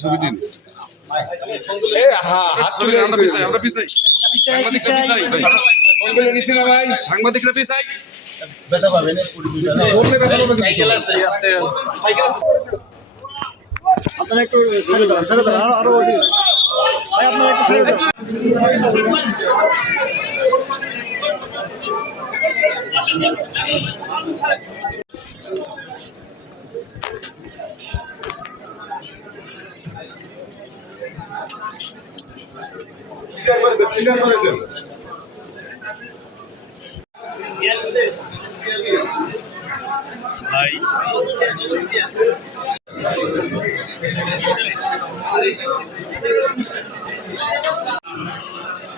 ছবি দিন সাংবাদিকরা পিছাই আপনারা একটু ছেড়ে দেন আরো অধিক আপনারা একটু ছেড়ে দেন। ভাই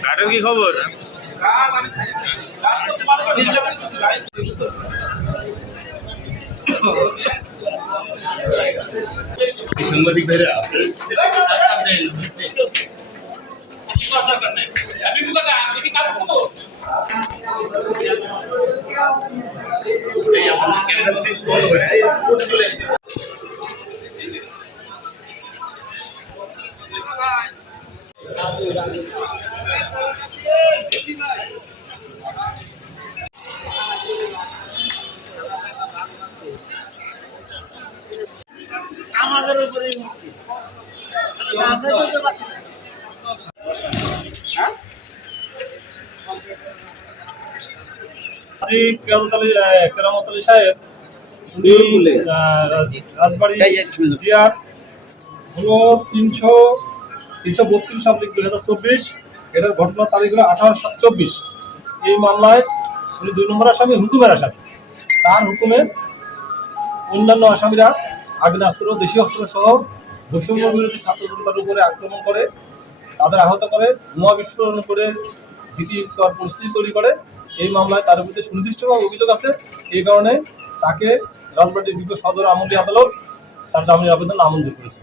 কাটো কি খবর? সাংবাদিক ভাইরা আমাদের উপরে কেরামত আলী সাহেব রাজবাড়ি জিয়ার হলো 332/2024 এটার ঘটনার তারিখ হলো 18/7/24। এই মামলায় উনি 2 নম্বর আসামি হুকুমের আসামি। তার হুকুমে অন্যান্য আসামিরা আগ্নেয়াস্ত্র দেশীয় অস্ত্র সহ বৈষম্য বিরোধী ছাত্র জনতার উপরে আক্রমণ করে, তাদের আহত করে, বোমা বিস্ফোরণ করে ভীতিকর পরিস্থিতি তৈরি করে। এই মামলায় তার বিরুদ্ধে সুনির্দিষ্টভাবে অভিযোগ আছে। এই কারণে তাকে রাজবাড়ী বিভাগীয় সদর আমলি আদালত তার জামিনের আবেদন নামঞ্জুর করেছে।